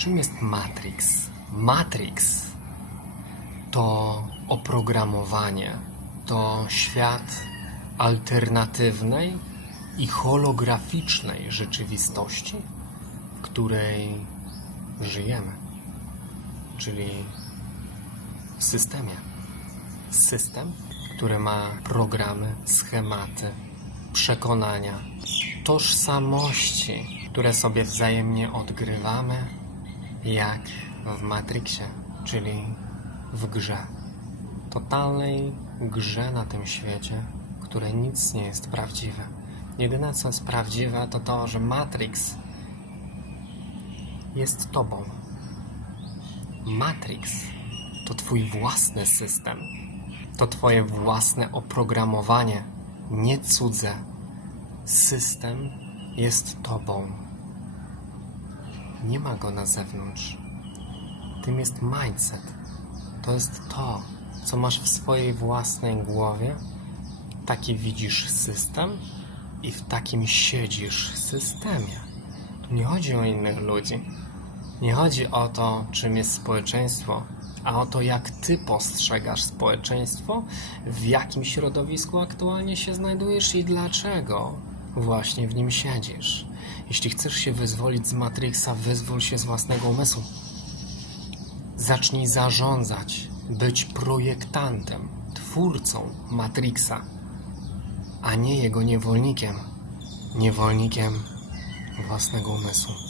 Czym jest Matrix? Matrix to oprogramowanie, to świat alternatywnej i holograficznej rzeczywistości, w której żyjemy, czyli w systemie. System, który ma programy, schematy, przekonania, tożsamości, które sobie wzajemnie odgrywamy, jak w Matrixie, czyli w grze. Totalnej grze na tym świecie, w której nic nie jest prawdziwe. Jedyne co jest prawdziwe, to to, że Matrix jest tobą. Matrix to twój własny system. To twoje własne oprogramowanie, nie cudze. System jest tobą. Nie ma go na zewnątrz. Tym jest mindset. To jest to, co masz w swojej własnej głowie. Taki widzisz system i w takim siedzisz systemie. Tu nie chodzi o innych ludzi. Nie chodzi o to, czym jest społeczeństwo, a o to, jak ty postrzegasz społeczeństwo, w jakim środowisku aktualnie się znajdujesz i dlaczego właśnie w nim siedzisz. Jeśli chcesz się wyzwolić z Matrixa, wyzwól się z własnego umysłu. Zacznij zarządzać, być projektantem, twórcą Matrixa, a nie jego niewolnikiem, niewolnikiem własnego umysłu.